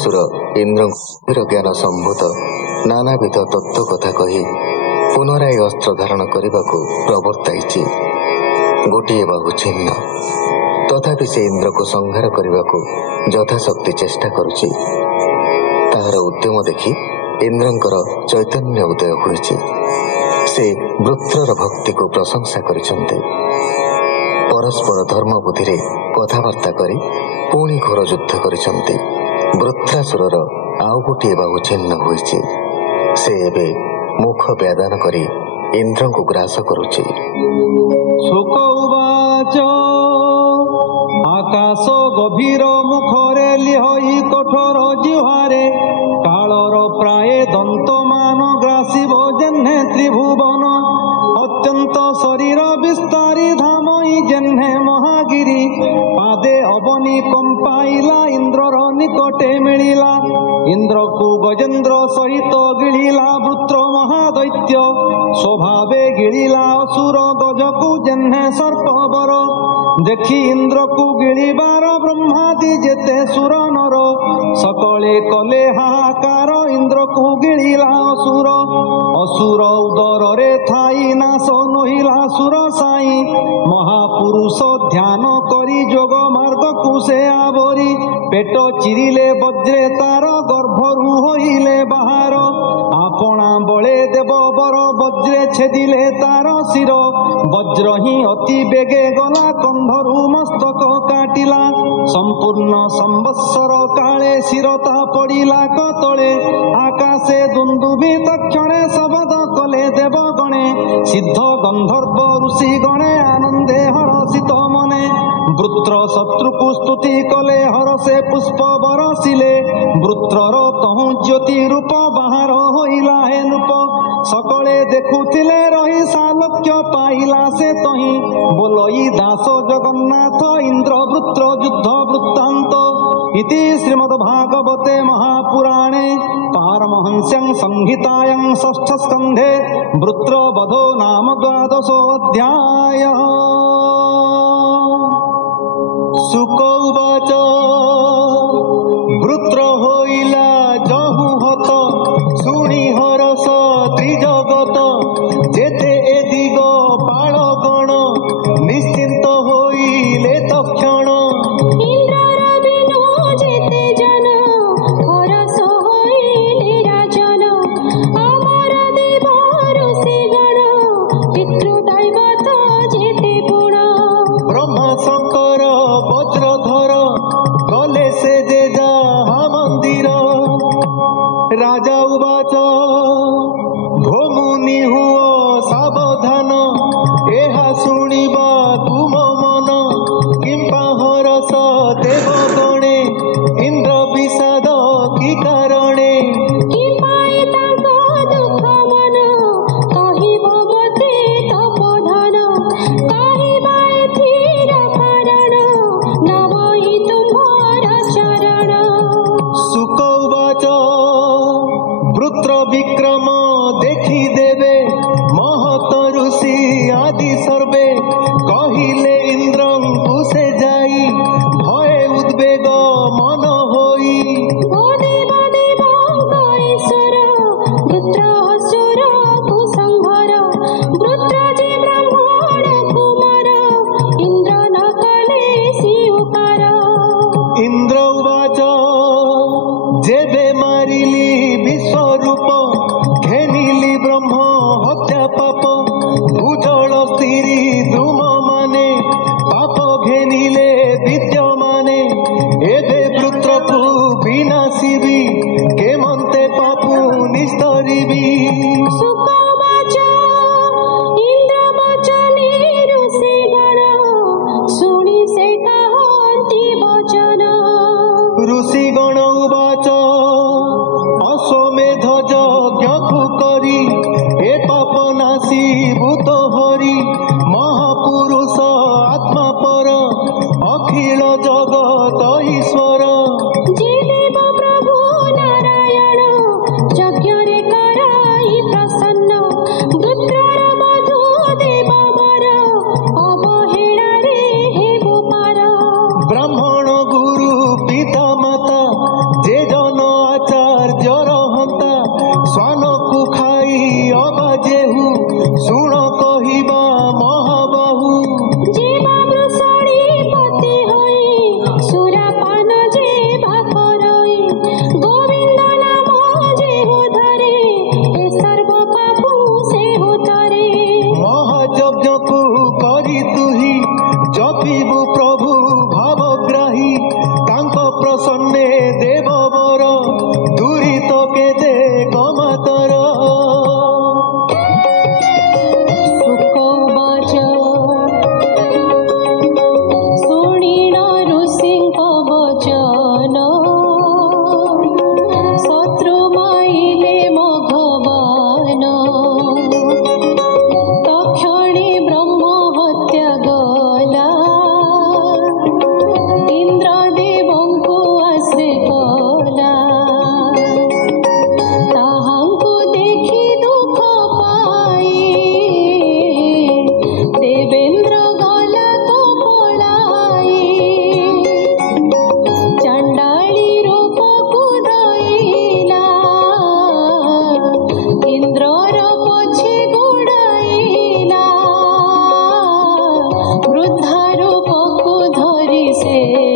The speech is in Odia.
ବୃତ୍ରାସୁର ଇନ୍ଦ୍ରଙ୍କର ଜ୍ଞାନ ସମ୍ଭୂତ ନାନାବିଧ ତତ୍ତ୍ୱ କଥା କହି ପୁନରାୟ ଅସ୍ତ୍ର ଧାରଣ କରିବାକୁ ପ୍ରବର୍ତ୍ତାଇଛି। ଗୋଟିଏ ବାହୁ ଛିନ୍ନ, ତଥାପି ସେ ଇନ୍ଦ୍ରକୁ ସଂହାର କରିବାକୁ ଯଥାଶକ୍ତି ଚେଷ୍ଟା କରୁଛି। ତାହାର ଉଦ୍ୟମ ଦେଖି ଇନ୍ଦ୍ରଙ୍କର ଚୈତନ୍ୟ ଉଦୟ ହୋଇଛି। ସେ ବୃତ୍ରର ଭକ୍ତିକୁ ପ୍ରଶଂସା କରିଛନ୍ତି। ପରସ୍ପର ଧର୍ମ ବୁଦ୍ଧିରେ କଥାବାର୍ତ୍ତା କରି ପୁଣି ଘୋର ଯୁଦ୍ଧ କରିଛନ୍ତି। ବୃତ୍ରାସୁରର ଆଉ ଗୋଟିଏ ବାହୁ ଛିନ୍ନ ହୋଇଛି। ସେ ଏବେ ମୁଖ ବ୍ୟାଦାନ କରି ଇନ୍ଦ୍ରଙ୍କୁ ଗ୍ରାସ କରୁଛି। ଶୁକ ଉବାଚ ଆକାଶ ଗଭୀର ମୁଖରେ ଲିହଇ କଠୋର ଜିହ୍ୱାରେ କାଳର ପ୍ରାୟ ଦନ୍ତମାନ ଗ୍ରାସିବ ଯେହ୍ନେ ତ୍ରିଭୁବନ ଅତ୍ୟନ୍ତ ଶରୀର ବିସ୍ତାରୀ ଧାମଇ ଯେହ୍ନେ ମହାଗିରି ପାଦେ ଅବନୀ କମ୍ପାଇଲା ଇନ୍ଦ୍ରର ନିକଟେ ମିଳିଲା। ଇନ୍ଦ୍ରକୁ ଗଜେନ୍ଦ୍ର ସହିତ ଗିଳିଲା ବୃତ୍ର ମହାଦୈତ୍ୟ ସ୍ୱଭାବେ ଗିଳିଲା ଅସୁର ଗଜକୁ ଯେହ୍ନେ ସର୍ପବର ଦେଖି ଇନ୍ଦ୍ରକୁ ଗିଳିବାର ବ୍ରହ୍ମାଦି ଯେତେ ସୁର ନର ସକଳେ କଲେ ହାହାକାର ଇନ୍ଦ୍ରକୁ ଗିଳିଲା ଅସୁର। ଅସୁର ଉଦରରେ ଥାଇ ନାଶ ନୋହିଲା ସୁର ସାଇ ମହାପୁରୁଷ ଧ୍ୟାନ କରି ଯୋଗ ମାର୍ଗକୁ ସେ ଆବରି ପେଟ ଚିରିଲେ ବଜ୍ରେ ତାର ଗର୍ଭରୁ ହୋଇଲେ ବାହାର ଆପଣା ବଳେ ଦେବ ବର ବଜ୍ରେ ଛେଦିଲେ ତାର ଶିର ବଜ୍ର ହିଁ ଅତି ବେଗେ ଗଲା କନ୍ଧରୁ ମସ୍ତକ କାଟିଲା ସମ୍ପୂର୍ଣ୍ଣ ସମ୍ବତ୍ସର କାଳେ ଶିରତା ପଡ଼ିଲା କତଳେ ଆକାଶେ ଦୁନ୍ଦୁଭି ତକ୍ଷଣେ ଶବଦ କଲେ ଦେବଗଣେ ସିଦ୍ଧ ଗନ୍ଧର୍ବ ଋଷି ଗଣେ ଆନନ୍ଦେ ହରଷିତ ମନେ ବୃତ୍ର ଶତ୍ରୁକୁ ସ୍ତୁତି କଲେ ହରଷେ ପୁଷ୍ପ ବରସିଲେ ବୃତ୍ରର ତହୁଁ ଜ୍ୟୋତି ରୂପ ବାହାର ହୋଇଲା ହେ ନୃପ ସକଳେ ଦେଖୁଥିଲେ ରହି ସାଲୋକ୍ୟ ପାଇଲା ସେ ତହିଁ ବୋଲଇ ଦାସ ଜଗନ୍ନାଥ ଇନ୍ଦ୍ର ବୃତ୍ର ଯୁଦ୍ଧ ବୃତ୍ତାନ୍ତ ଇତି ଶ୍ରୀମଦ୍ଭାଗବତେ ମହାପୁରାଣେ ପାରମହଂସ୍ୟାଂ ସଂହିତାୟାଂ ଷଷ୍ଠ ସ୍କନ୍ଧେ ବୃତ୍ରବଧୋ ନାମ ଦ୍ୱାଦଶୋऽଧ୍ୟାୟ। ଶୁକ ଉବାଚ ବୃତ୍ର ହୋଇଲା ଯହୁ ହତ ଶୁଣି ହରଷ ତ୍ରିଜଗତ ଯେତେ ଏ ଦିଗ ପାଳଗଣ ନିଶ୍ଚିନ୍ତ ହୋଇଲେ ତକ୍ଷଣ राजा उवाच भोमुनि हुओ सावधान एहा शुणिबा तुम मन किंपा हरस देवगणे इंद्र विषाद कि कारणे विक्रम देखी देवे महत ऋषि आदि सर्वे कहिले इंद्रंकु से जाई भय उद्वेग मन होई इंद्र उवाच जेबे मारिली विश्वरूप घेनिली ब्रह्म हत्या पाप भूजल स्त्री द्रुम माने पाप घेनिले विद्य माने एबे वृत्रपु विनाशिबी केमन्ते पापु निस्तरिबी ऋषिगण उवाच अश्वमेध यज्ञ करी ए पापनाशी भूत हरि महापुरुष आत्मा पर अखिल जगत ईश्वर ब्राह्मण गुरु पिता माता जे जन ବଢ଼ି ଜପିବୁ ପ୍ରଭୁ ଭାବଗ୍ରାହୀ ତାଙ୍କ ପ୍ରସନ୍ନେ ଦେବ ବର ଦୂରିତ କେତେ କମାତର वृद्धारूपको धरि से